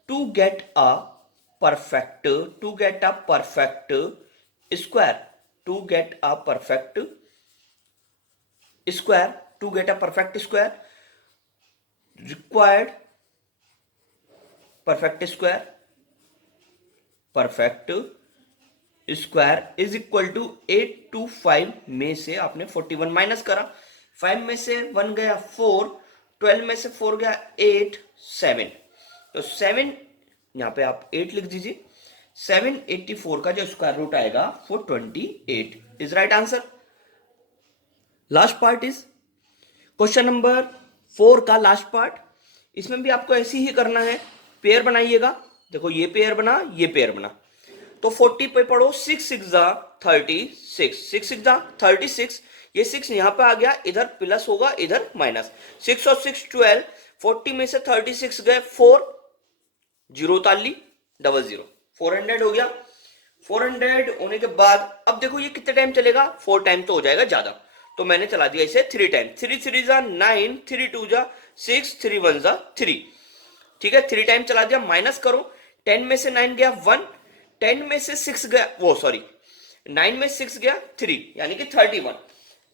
to get a perfect square, to get a perfect square, required perfect square perfect square is equal to 8 to 5 में से आपने 41 माइनस करा, 5 में से 1 गया 4, 12 में से 4 गया 8, 7, तो 7 यहां पे आप 8 लिख दीजिए। 784 का जो स्क्वायर रूट आएगा वो 28 is right answer. Last part is question number 4 का लास्ट पार्ट। इसमें भी आपको ऐसे ही करना है, पेयर बनाइएगा। देखो ये पेयर बना, ये पेयर बना, तो 40 पे पढ़ो, 6 6 जा 36, 6 6 जा 36, ये 6 यहां पे आ गया, इधर प्लस होगा इधर माइनस, 6 और 6 12, 40 में से 36 गए 4, 0 ताली 00, 400 हो गया। 400 होने के बाद अब देखो ये कितने टाइम चलेगा, 4 टाइम तो हो जाएगा ज्यादा, तो मैंने चला दिया इसे 3 टाइम, 3 3 जा 9, 3 2 जा 6, 3 1 जा 3, ठीक है 3 टाइम चला दिया। माइनस करो, 10 में से 9 गया 1, 10 में से 6 गया, वो सॉरी 9 में 6 गया 3, यानी कि 31,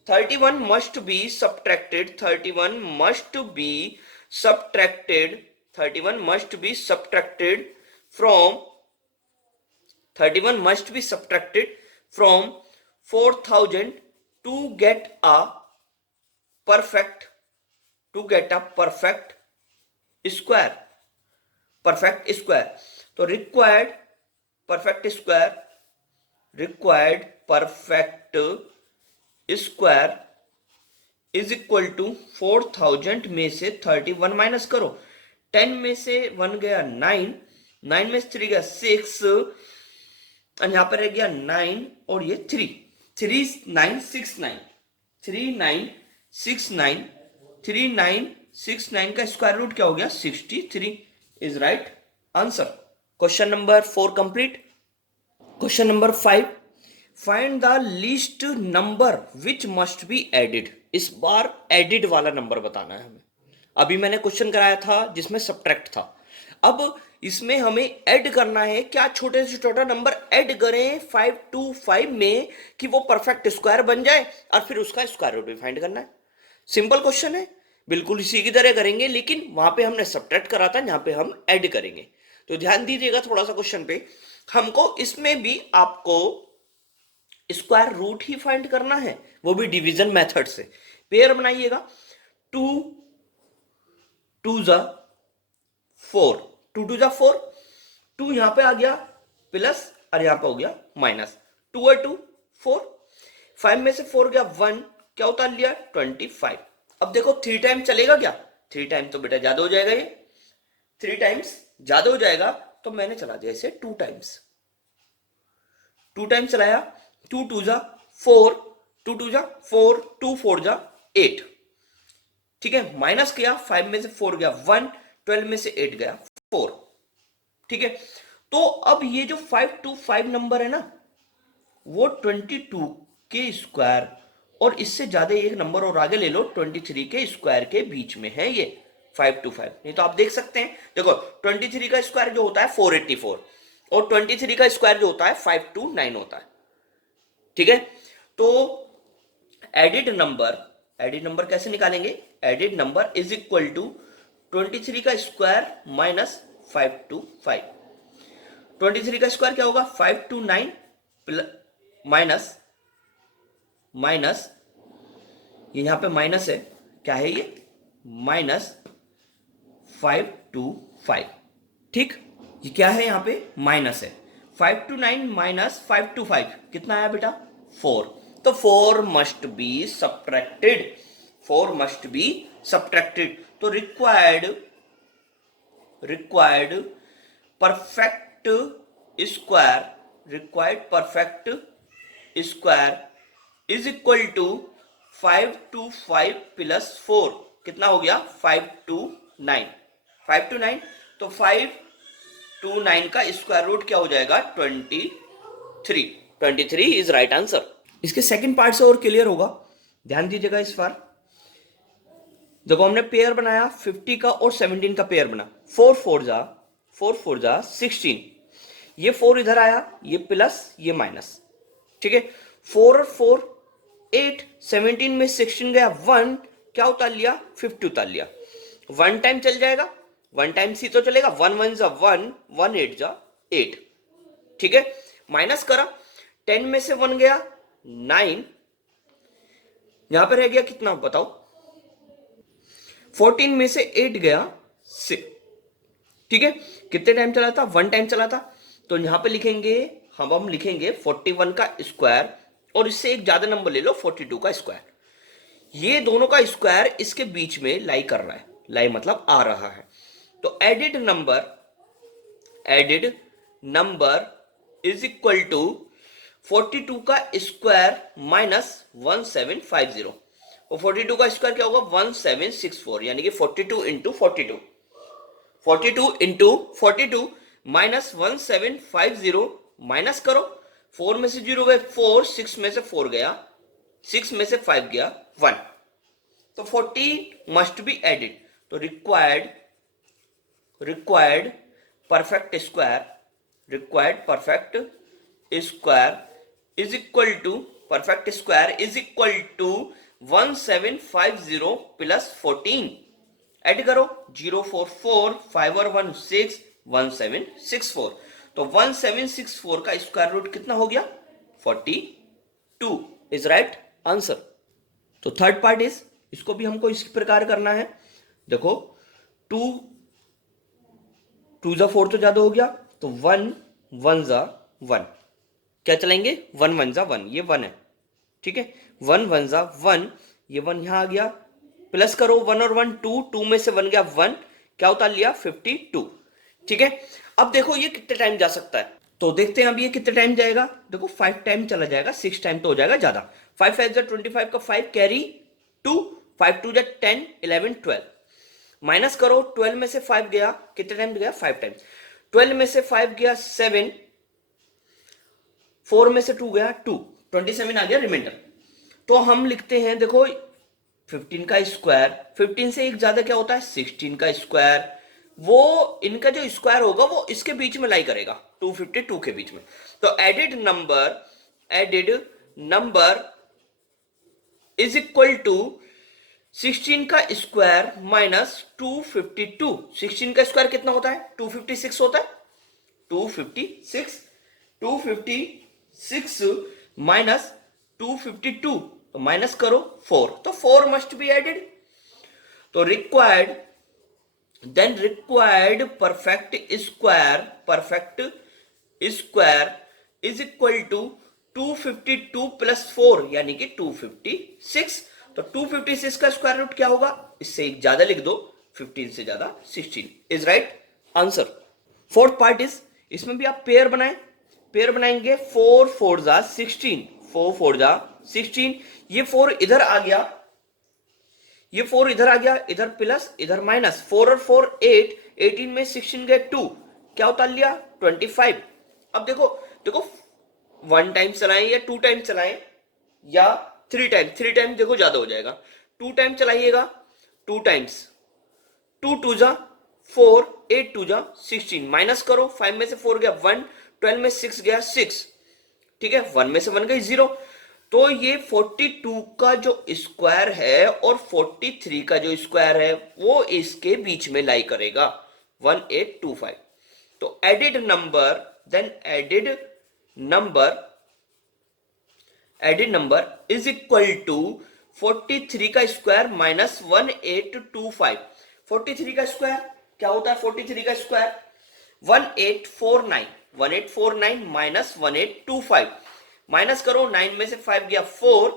31 must be subtracted, 31 must be subtracted, 31 must be subtracted from, 31 must be subtracted from 4000 to get a perfect, to get a perfect square, perfect square, तो required perfect square, required perfect square is equal to 4000 में से 31 minus करो, 10 में से 1 गया 9, 9 में से 3 गया 6, और यहां पर रह गया 9 और ये 3, 3969, 3969, 3969 का स्क्वायर रूट क्या हो गया 63 is right answer. Question number 4 complete. Question number 5, find the least number which must be added. इस बार एडिड वाला नंबर बताना है हमें। अभी मैंने क्वेश्चन कराया था जिसमें सब्ट्रैक्ट था, अब इसमें हमें ऐड करना है। क्या छोटे से छोटा नंबर ऐड करें 5 to 5 में कि वो परफेक्ट स्क्वायर बन जाए और फिर उसका स्क्वायर रूट भी फाइंड करना है। सिंपल क्वेश्चन है, बिल्कुल इसी की तरह करेंगे, लेकिन वहां पे हमने सब्ट्रैक्ट करा था, यहां पे हम ऐड करेंगे। तो ध्यान दीजिएगा थोड़ा सा क्वेश्चन पे, हमको इसमें भी आपको स्क्वायर रूट ही फाइंड करना है, वो भी डिवीजन मेथड से। पेयर बनाइएगा, 2 2 जा 4, 2 2 जा 4, 2 यहां पे आ गया प्लस और यहां पे हो गया माइनस, 2 और 2 4, 5 में से 4 गया 1, क्या उतार लिया 25। अब देखो 3 टाइम चलेगा क्या, 3 टाइम तो बेटा ज्यादा हो जाएगा, ये 3 टाइम्स ज्यादा हो जाएगा, तो मैंने चला दिया इसे 2 टाइम्स, 2 टाइम्स चलाया, 2 2 जा 4, 2 2 जा 4, 2 4 जा 8, ठीक है। माइनस किया, 5 में से 4 गया 1, 12 में से 8 गया 4, ठीक है। तो अब ये जो 5 to 5 नंबर है ना, वो 22 के स्क्वायर और इससे ज्यादा एक नंबर और आगे ले लो 23 के स्क्वायर के बीच में है ये 5 to 5। नहीं तो आप देख सकते हैं, देखो 23 का स्क्वायर जो होता है 484 और 23 का स्क्वायर जो होता है 529 होता है, ठीक है। तो एडिड नंबर कैसे निकालेंगे, added number is equal to 23 का स्क्वायर माइनस 525। 23 का स्क्वायर क्या होगा 529 माइनस माइनस, ये यहां पे माइनस है, क्या है ये माइनस 525, ठीक। ये क्या है यहां पे माइनस है, 529 माइनस 525 कितना आया बेटा 4, तो 4 must be subtracted, 4 must be subtracted. तो required perfect square, required perfect square is equal to 5 to 5 plus 4, कितना हो गया 5 to 9, 5 to 9, तो 5 to 9 का स्क्वायर रूट क्या हो जाएगा 23, 23 इज राइट आंसर। इसके सेकंड पार्ट से और क्लियर होगा, ध्यान दीजिएगा इस बार। देखो हमने पेयर बनाया 50 का और 17 का पेयर बना, 4 4 जा 16, ये 4 इधर आया, ये प्लस ये माइनस, ठीक है। 4 और 4 8, 17 में 16 गया 1, क्या उतार लिया 50 उतार लिया, 1 टाइम चल जाएगा, 1 टाइम सी तो चलेगा, 1 1 जा 1, 1 8 जा 8, ठीक है, माइनस करा, 10 में से 1 गया 9, यहां पे रह गया कितना बताओ, 14 में से 8 गया 6। ठीक है, कितने टाइम चला था, 1 टाइम चला था। तो यहां पे लिखेंगे, हम लिखेंगे 41 का स्क्वायर, और इससे एक ज्यादा नंबर ले लो 42 का स्क्वायर। ये दोनों का स्क्वायर इसके बीच में लाई कर रहा है, लाई मतलब आ रहा है। तो added number is equal to 42 का स्क्वायर माइनस 1750। और 42 का स्क्वायर क्या होगा, 1764, यानी कि 42 इंटू 42, 42 इंटू 42 माइनस 1750, माइनस करो, 4 में से 0 गए 4, 6 में से 4 गया 6, में से 5 गया 1, तो 40 मस्ट बी एडिड। तो required perfect square is equal to, perfect square is equal to 1750 plus 14। Add करो, 0 4 4, 5 और 1 6, 1764। तो 1764 का स्क्वायर रूट कितना हो गया, 42 इज राइट आंसर। तो थर्ड पार्ट इज, इसको भी हमको इस प्रकार करना है। देखो 2 2 जा 4 तो ज्यादा हो गया, तो 1 1 जा 1, क्या चलाएंगे, 1 1 जा 1, ये 1 है। ठीक है, 1 1 जा 1, ये 1 यहां आ गया, प्लस करो 1 और 1 2, 2 में से 1 गया 1, क्या उतार लिया 52। ठीक है, अब देखो ये कितने टाइम जा सकता है, तो देखते हैं अब ये कितने टाइम जाएगा। देखो 5 टाइम चला जाएगा, 6 टाइम तो हो जाएगा ज्यादा। 5 5 जा 25 का 5 कैरी 2, 5 2 जा 10 11 12, माइनस करो, 12 में से 5 गया, कितने टाइम गया 5 टाइम, 12 में से 5 गया 7, 4 में से 2 गया 2, 27 आ गया रिमाइंडर। तो हम लिखते हैं, देखो 15 का स्क्वायर, 15 से एक ज्यादा क्या होता है 16 का स्क्वायर, वो इनका जो स्क्वायर होगा वो इसके बीच में लाई करेगा 252 के बीच में। तो added number is equal to 16 का स्क्वायर माइनस 252। 16 का स्क्वायर कितना होता है, 256 होता है, 256 माइनस 252, तो माइनस करो 4, तो 4 मस्ट बी एडेड। तो required perfect square is equal to 252 plus 4, यानी कि 256। तो 256 का स्क्वायर रूट क्या होगा, इससे एक ज्यादा लिख दो, 15 से ज्यादा 16 is right answer. Fourth part is, इसमें भी आप पेयर बनाएंगे, 4 4 जा 16, 4 4 जा 16, ये 4 इधर आ गया, ये 4 इधर आ गया, इधर प्लस इधर माइनस, 4 और 4 8, 18 में 16 गए 2, क्या उतार लिया 25। अब देखो 1 टाइम चलाएं या 2 टाइम चलाएं या 3 टाइम, 3 टाइम देखो ज्यादा हो जाएगा, 2 टाइम चलाइएगा, 2 टाइम्स, 2 2 जा 4, 8 2 जा 16, माइनस करो, 5 में से 4 गया 1, 12 में 6 गया 6, ठीक है, 1 में से 1 गई 0। तो ये 42 का जो स्क्वायर है और 43 का जो स्क्वायर है वो इसके बीच में लाई करेगा, 1825। तो added number is equal to 43 का स्क्वायर माइनस 1825। 43 का स्क्वायर क्या होता है, 43 का स्क्वायर 1849 माइनस 1825, माइनस करो, 9 में से 5 गया 4,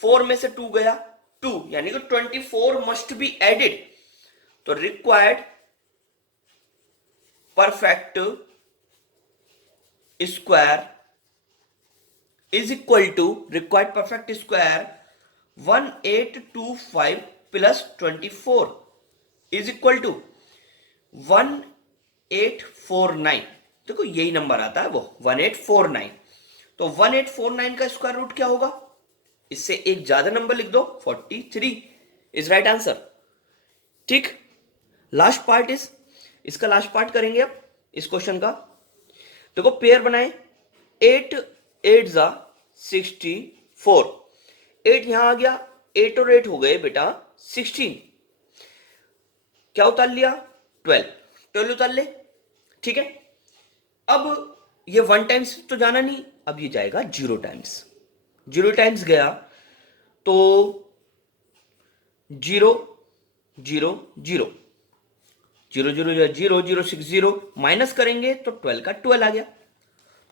4 में से 2 गया 2, यानी कि 24 मस्ट बी एडिड। तो required perfect square is equal to 1825 plus 24 is equal to 1849। देखो यही नंबर आता है वो 1849। तो 1849 का स्क्वायर रूट क्या होगा, इससे एक ज्यादा नंबर लिख दो, 43 इज राइट आंसर। ठीक, लास्ट पार्ट इज, इसका लास्ट पार्ट करेंगे अब इस क्वेश्चन का। देखो पेयर बनाए, 8 8 जा 64, 8 यहां आ गया, 8 और 8 हो गए बेटा 16, क्या उतार लिया 12 उतार ले। ठीक है, अब ये 1 टाइम्स तो जाना नहीं, अब ये जाएगा 0 टाइम्स। 0 टाइम्स गया तो 0 0 0 0 0 0 0 6 0 माइनस करेंगे तो 12 का 12 आ गया।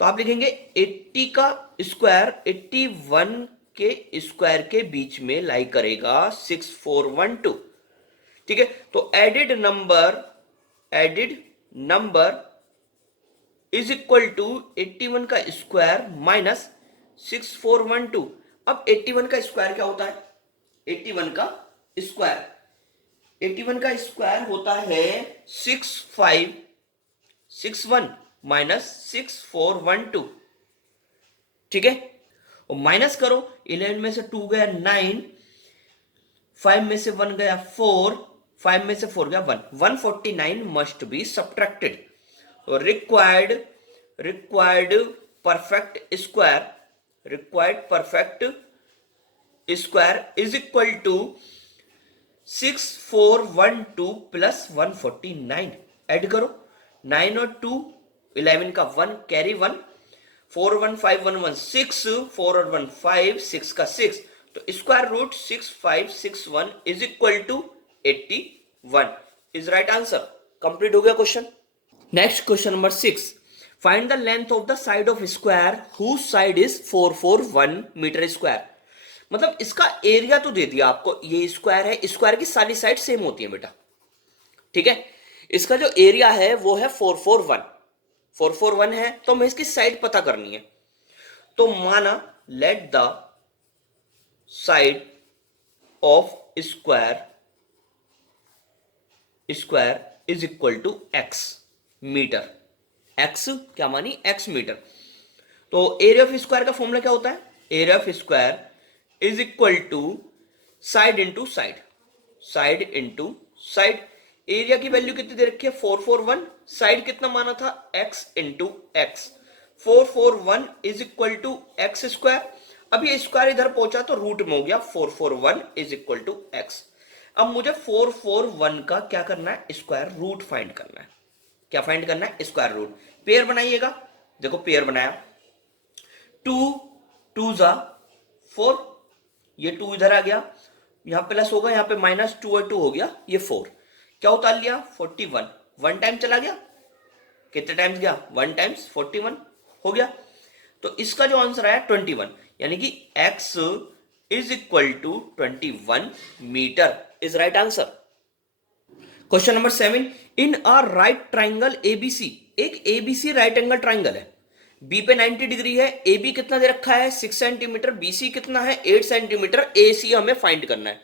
तो आप लिखेंगे 80 का स्क्वायर 81 के स्क्वायर के बीच में लाई करेगा 6412। ठीक है, तो added number is equal to 81 का स्क्वायर माइनस 6412। अब 81 का स्क्वायर क्या होता है? 81 का स्क्वायर 81 का स्क्वायर होता है 6561 माइनस 6412। ठीक है, और माइनस करो, 11 में से 2 गया 9, 5 में से 1 गया 4, 5 में से 4 गया 1, 149 must be subtracted. Required perfect square is equal to 6412 plus 149। Add करो, 9 और 2 11 का 1 कैरी 1, 4 1 5 1 1 6, 4 और 1 5, 6 का 6, तो square root 6561 is equal to 81 is right answer. Complete हो गया question. Next question number 6, find the length of the side of square whose side is 441 metre square. मतलब इसका एरिया तो दे दिया आपको, ये स्क्वायर है, स्क्वायर की सारी साइड सेम होती है बेटा। ठीक है, इसका जो एरिया है वो है 441 है, तो हमें इसकी साइड पता करनी है। तो माना let the side of square is equal to x metre. x क्या मानी? x metre. तो एरिया ऑफ स्क्वायर का फॉर्मूला क्या होता है? Area of square is equal to side into side. Area की वैल्यू कितनी दे रखी है? 441। साइड कितना माना था? x into x. 441 is equal to x square. अब ये स्क्वायर इधर पहुंचा तो रूट में हो गया, 441 इज इक्वल टू एक्स। अब मुझे 441 का क्या करना है? स्क्वायर रूट फाइंड करना है। क्या फाइंड करना है? Square root. पेयर बनाइएगा, देखो पेयर बनाया, 2 2 जा 4, ये 2 इधर आ गया, यहां प्लस होगा, यहां पे माइनस 2 और 2 हो गया, ये 4। क्या उतार लिया? 41। 1 टाइम चला गया, कितने टाइम्स गया? 1 टाइम्स 41 हो गया। तो इसका जो आंसर आया 21, यानी कि x is equal to 21 metre is right answer. Question number 7, in a right triangle ABC, एक एबीसी राइट एंगल ट्राइंगल है, बी पे 90 डिग्री है, ए बी कितना दे रखा है? 6 सेंटीमीटर, बीसी कितना है? 8 सेंटीमीटर, ए सी हमें फाइंड करना है।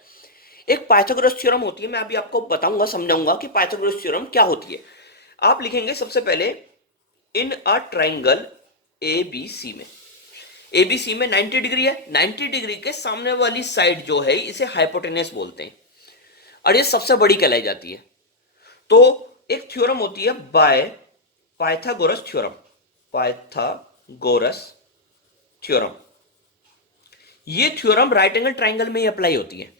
एक पाइथागोरस थ्योरम होती है, मैं अभी आपको बताऊंगा, समझाऊंगा कि पाइथागोरस थ्योरम क्या होती है। आप लिखेंगे सबसे पहले इन अ ट्राइंगल एबीसी में, एबीसी में 90 डिग्री है, 90 डिग्री के सामने वाली साइड जो है इसे हाइपोटेनस बोलते हैं और ये सबसे बड़ी कहलाई जाती है। तो एक थ्योरम होती है बाय पाइथागोरस थ्योरम। ये थ्योरम राइट एंगल ट्राइंगल में ही अप्लाई होती है।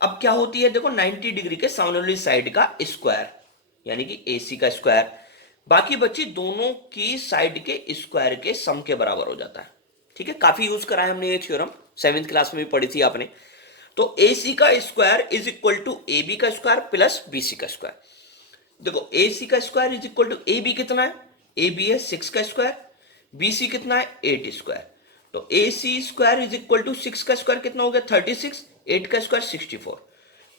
अब क्या होती है? देखो 90 डिग्री के सामने वाली साइड का स्क्वायर, यानी कि एसी का स्क्वायर, बाकी बची दोनों की साइड के स्क्वायर के सम के बराबर हो जाता है। ठीक है, काफी यूज करा है हमने ये थ्योरम, 7th क्लास में भी पढ़ी थी आपने। तो एसी का square is equal to A B का स्क्वायर प्लस बीसी का स्क्वायर। देखो एसी का square is equal to A B कितना है? ए बी है 6 का स्क्वायर, बीसी कितना है? 8 स्क्वायर। तो ए सी स्क्वायर इज इक्वल टू 6 का स्क्वायर कितना हो गया? 36, 8 का स्क्वायर 64।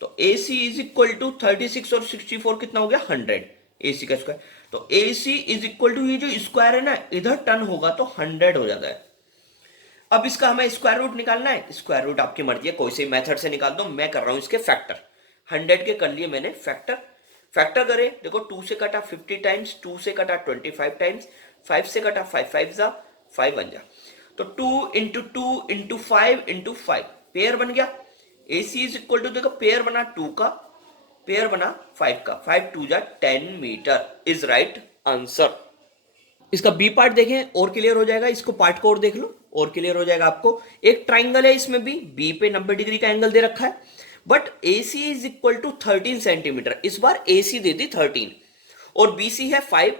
तो ए सी इज इक्वल टू 36 और 64 कितना हो गया? 100 ए सी का स्क्वायर। तो ए सी इज इक्वल टू ये जो स्क्वायर है ना, इधर टर्न होगा तो 100 हो जाता है। अब इसका हमें स्क्वायर रूट निकालना है। स्क्वायर रूट आपकी मर्जी है, कोई से मेथड से निकाल दो, मैं कर रहा हूं इसके फैक्टर। 100 के कर लिए मैंने फैक्टर करे, देखो 2 से कटा 50 टाइम्स, 2 से कटा 25 टाइम्स, 5 से कटा 5 5 जा 5 बन जा, तो 2 इंटू 2 इंटू 5 इंटू 5 पेयर बन गया। ए सी इज इक्वल टू, देखो पेयर बना 2 का, पेयर बना 5 का, 5 2 जा 10 मीटर इज राइट आंसर। इसका बी पार्ट देखें और क्लियर हो जाएगा, इसको पार्ट को और देख लो और क्लियर हो जाएगा आपको। एक ट्राइंगल है, इसमें भी बी पे 90 डिग्री का एंगल दे रखा है, but AC is equal to 13 centimetre. इस बार AC दे दी 13 और BC है 5,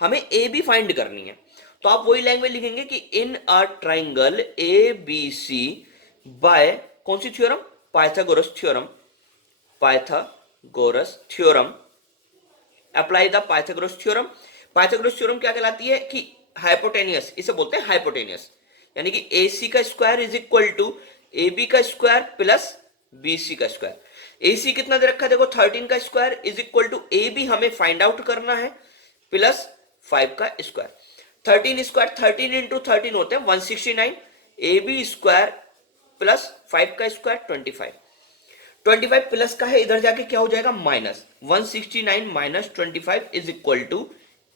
हमें AB फाइंड करनी है। तो आप वही लैंग्वेज लिखेंगे कि in a triangle A B C by कौन सी theorem, Pythagoras theorem, Pythagoras theorem, apply the Pythagoras theorem. Pythagoras theorem क्या कहलाती है कि हाइपोटेनियस, इसे बोलते हैं हाइपोटेनियस, यानी कि ए सी का square is equal to A B का स्क्वायर प्लस बी सी का स्क्वायर। ए सी कितना दे रखा है देखो 13 का square is equal to A B हमें फाइंड आउट करना है प्लस 5 का स्क्वायर। 13 स्क्वायर 13 इंटू 13 होते हैं 169, ए बी स्क्वायर प्लस 5 का स्क्वायर 25, 25 प्लस का है इधर जाके क्या हो जाएगा minus 169 minus 25 is equal to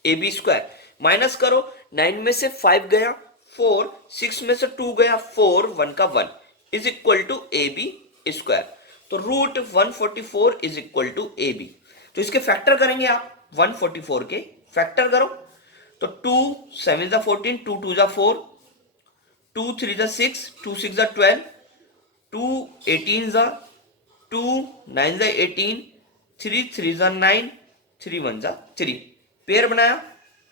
A B square. Minus करो 9 में से 5 गया 4, 6 में से 2 गया 4, 1 का 1 is equal to A B square. तो root 144 is equal to A B. तो इसके फैक्टर करेंगे आप 144 के फैक्टर करो तो 2 7 जा 14, 2 2 जा 4, 2 3 जा 6, 2 6 जा 12, 2 18 जा 2 9 जा 18, 3 3 जा 9, 3 1 जा 3। पेयर बनाया,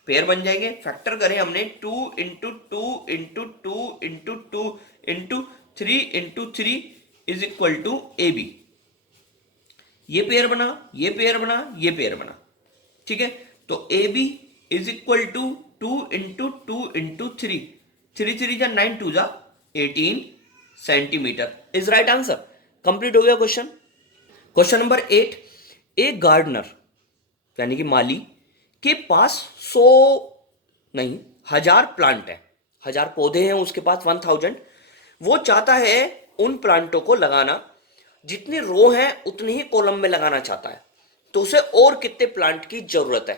पेयर बन जाएंगे। फैक्टर करें हमने 2 into 2 into 2 into 2 into 3 into 3 is equal to A B. ये पेयर बना, ये पेयर बना, ये पेयर बना, ठीक है। तो A B is equal to 2 into 2 into 3, 3 3 जा 9, 2 जा 18 centimetre is right answer. Complete हो गया question. Question number 8, a gardener यानी कि माली के पास 100 नहीं 1000 प्लांट है, 1000 पौधे हैं उसके पास 1000। वो चाहता है उन प्लांटों को लगाना, जितने रो हैं उतने ही कॉलम में लगाना चाहता है। तो उसे और कितने प्लांट की जरूरत है,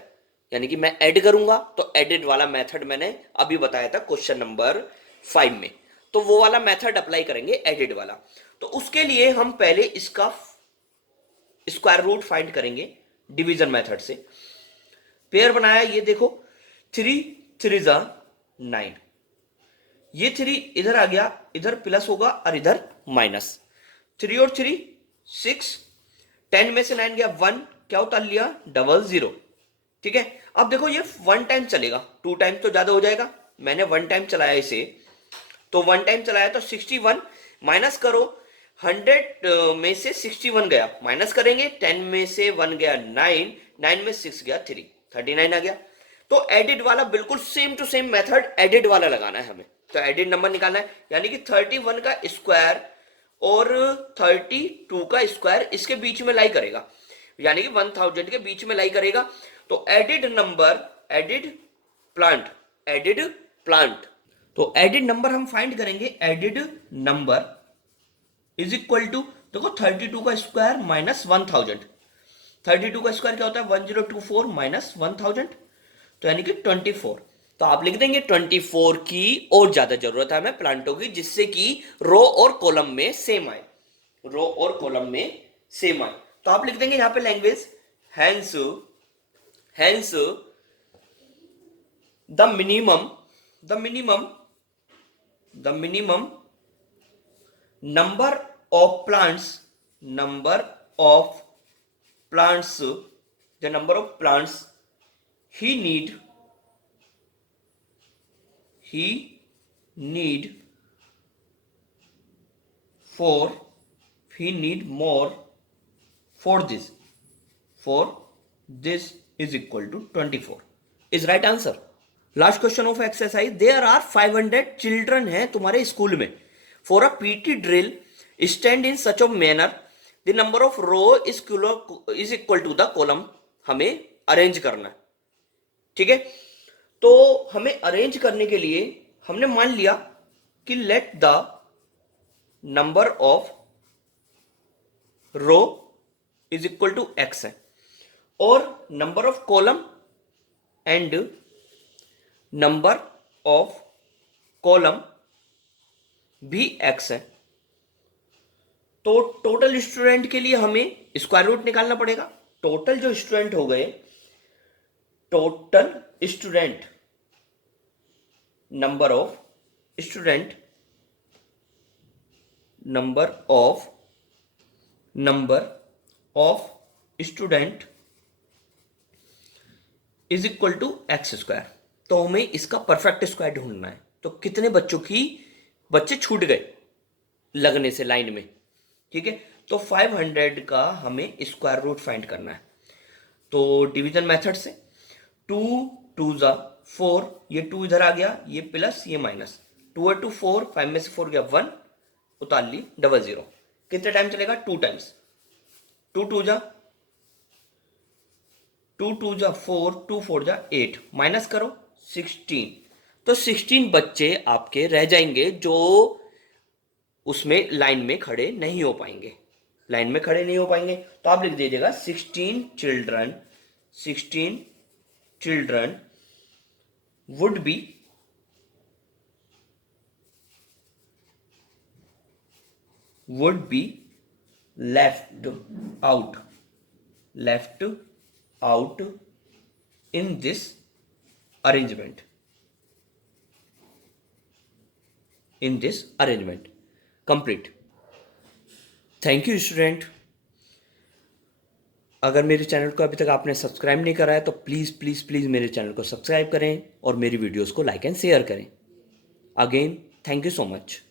यानी कि मैं ऐड करूंगा तो एडिड वाला मेथड मैंने अभी बताया था क्वेश्चन नंबर 5 में, तो वो वाला मेथड अप्लाई करेंगे एडिड वाला। तो उसके लिए हम पहले इसका स्क्वायर रूट फाइंड करेंगे डिवीजन मेथड से। पेयर बनाया, ये देखो 3 3 जा 9, ये 3 इधर आ गया, इधर प्लस होगा और इधर माइनस, 3 और 3 6, 10 में से 9 गया 1, क्या उतार लिया 00, ठीक है। अब देखो ये 1 टाइम चलेगा, 2 टाइम तो ज्यादा हो जाएगा, मैंने 1 टाइम चलाया इसे, तो 1 टाइम चलाया तो 61 माइनस करो 100 में से 61 गया, माइनस करेंगे 10 में से 1 गया 9, 9 में 6 गया 3, 39 आ गया। तो एडिड वाला बिल्कुल same to same method added वाला लगाना है हमें। तो एडिड नंबर निकालना है, यानी कि 31 का स्क्वायर और 32 का स्क्वायर इसके बीच में लाई करेगा, यानी कि 1000 के बीच में लाई करेगा। तो added number, added plant, added plant, तो एडिड नंबर हम फाइंड करेंगे, added number is equal to देखो 32 का स्क्वायर माइनस 1000, 32 का स्क्वायर क्या होता है 1024 माइनस 1000, तो यानी कि 24। तो आप लिख देंगे 24 की और ज्यादा जरूरत है हमें प्लांटों की, जिससे कि रो और कॉलम में सेम आए, रो और कॉलम में सेम आए। तो आप लिख देंगे यहां पे language hence, hence the minimum, the minimum, the minimum number of plants, number of plants, the number of plants he need for, he need more for this, for this is equal to 24 is right answer। Last question of exercise, there are 500 children हैं तुम्हारे school में, for a PT drill stand in such a manner the number of row is equal to the column. हमें arrange करना है, ठीक है। तो हमें अरेंज करने के लिए हमने मान लिया कि let the number of row is equal to x है, और number of column and number of column भी एक्स है। तो टोटल स्टूडेंट के लिए हमें स्क्वायर रूट निकालना पड़ेगा। टोटल जो स्टूडेंट हो गए, total student, number of student, number of student is equal to x square. तो हमें इसका परफेक्ट स्क्वायर ढूंढना है। तो कितने बच्चे छूट गए लगने से लाइन में, ठीक है। तो 500 का हमें स्क्वायर रूट फाइंड करना है। तो डिवीजन मेथड से 2 2 जा 4, ये 2 इधर आ गया, ये प्लस ये माइनस, 2 2 4, 5 में से 4 गया 1, उतार ली 00। कितने टाइम चलेगा? 2 टाइम्स। 2 2 जा 4, 2 4 जा 8, माइनस करो 16। तो 16 बच्चे आपके रह जाएंगे जो उसमें लाइन में खड़े नहीं हो पाएंगे, लाइन में खड़े नहीं हो पाएंगे। तो आप लिख दीजिएगा 16 children would be left out in this arrangement, complete। Thank you student. अगर मेरे चैनल को अभी तक आपने सब्सक्राइब नहीं करा है तो प्लीज़ प्लीज़ प्लीज़ मेरे चैनल को सब्सक्राइब करें और मेरी वीडियोस को लाइक एंड शेयर करें। Again thank you so much.